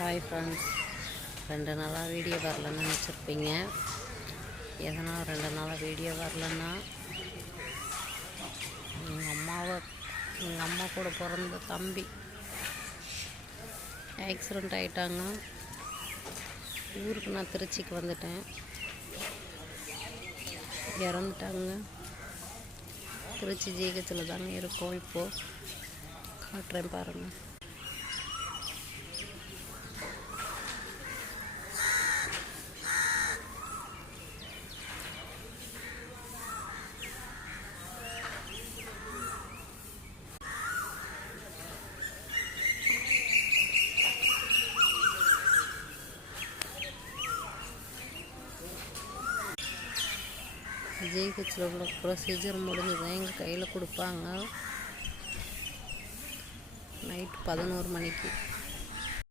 Hi friends, 2 நாளாக video வரலன்னு நினச்சிருப்பீங்க. எதனால் 2 நாளாக வீடியோ வரலன்னா, எங்கள் அம்மா கூட பிறந்த தம்பி ஆக்சிடெண்ட் ஆகிட்டாங்க. ஊருக்கு நான் திருச்சிக்கு வந்துட்டேன். இறந்துட்டாங்க. திருச்சி ஜிஹெச்சில் தாங்க இருக்கோம். இப்போது காட்டுறேன் பாருங்கள். ஜிஹெச்சில் உள்ள ப்ரொசீஜர் முடிஞ்சுதான் எங்கள் கையில் கொடுப்பாங்க. நைட் 11 மணிக்கு.